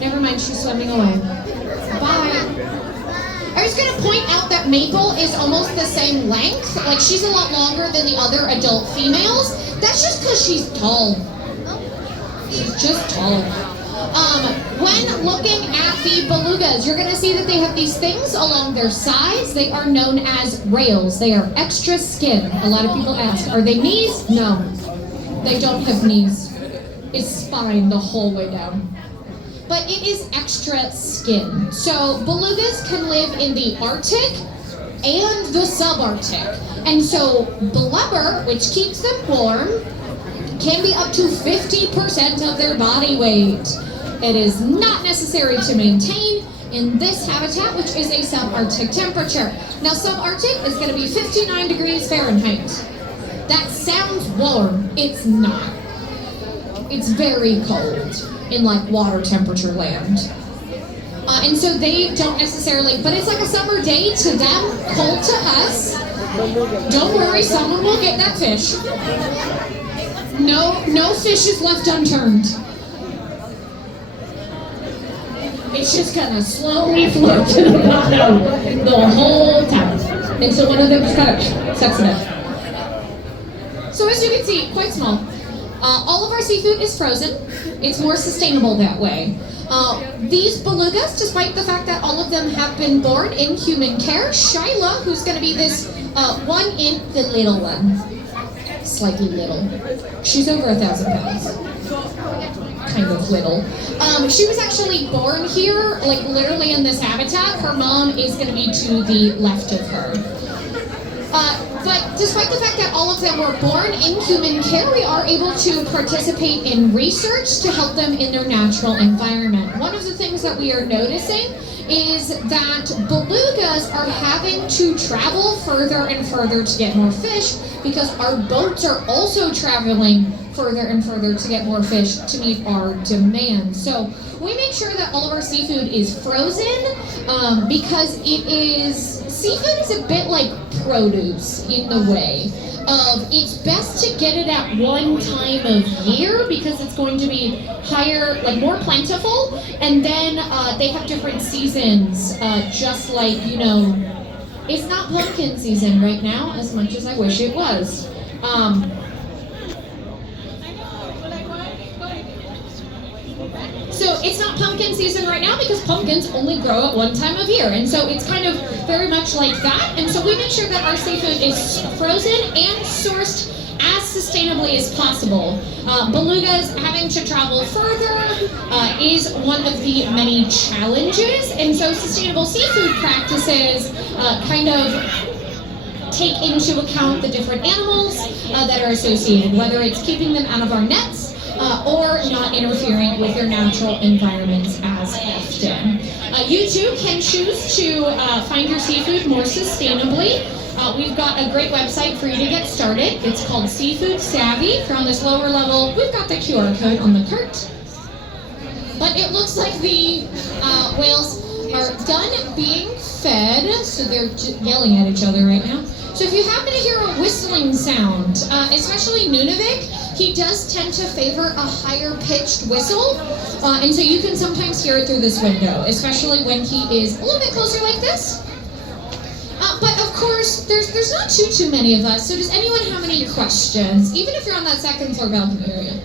Never mind, she's swimming away. Bye. I was going to point out that Maple is almost the same length. Like, she's a lot longer than the other adult females. That's just because she's tall. She's just tall. When looking at the belugas, you're going to see that they have these things along their sides. They are known as rails. They are extra skin. A lot of people ask, are they knees? No, they don't have knees. It's spine the whole way down. But it is extra skin. So belugas can live in the Arctic and the subarctic. And so blubber, which keeps them warm, can be up to 50% of their body weight. It is not necessary to maintain in this habitat, which is a subarctic temperature. Now, subarctic is going to be 59 degrees Fahrenheit. That sounds warm. It's not. It's very cold in like water temperature land. And so they don't necessarily, but it's like a summer day to them, cold to us. Don't worry, someone will get that fish. No fish is left unturned. It's just gonna slowly float to the bottom the whole time. And so one of them just kind of sucks it up. So as you can see, quite small. All of our seafood is frozen. It's more sustainable that way. These belugas, despite the fact that all of them have been born in human care, Shyla, who's gonna be this the little one, slightly little. She's over 1,000 pounds. Kind of little. She was actually born here, like literally in this habitat. Her mom is going to be to the left of her. But despite the fact that all of them were born in human care, we are able to participate in research to help them in their natural environment. One of the things that we are noticing is that belugas are having to travel further and further to get more fish because our boats are also traveling further and further to get more fish to meet our demand. So we make sure that all of our seafood is frozen because seafood is a bit like produce in the way of it's best to get it at one time of year because it's going to be higher, like more plentiful, and then they have different seasons, just like, you know, it's not pumpkin season right now as much as I wish it was. So it's not pumpkin season right now because pumpkins only grow at one time of year. And so it's kind of very much like that. And so we make sure that our seafood is frozen and sourced as sustainably as possible. Belugas having to travel further is one of the many challenges. And so sustainable seafood practices kind of take into account the different animals that are associated, whether it's keeping them out of our nets, or not interfering with their natural environments as often. You too can choose to find your seafood more sustainably. We've got a great website for you to get started. It's called Seafood Savvy. If you're on this lower level, we've got the QR code on the cart. But it looks like the whales are done being fed, so they're yelling at each other right now. So if you happen to hear a whistling sound, especially Nunavik, he does tend to favor a higher pitched whistle, and so you can sometimes hear it through this window, especially when he is a little bit closer like this. But of course, there's not too many of us, so does anyone have any questions? Even if you're on that second floor balcony area.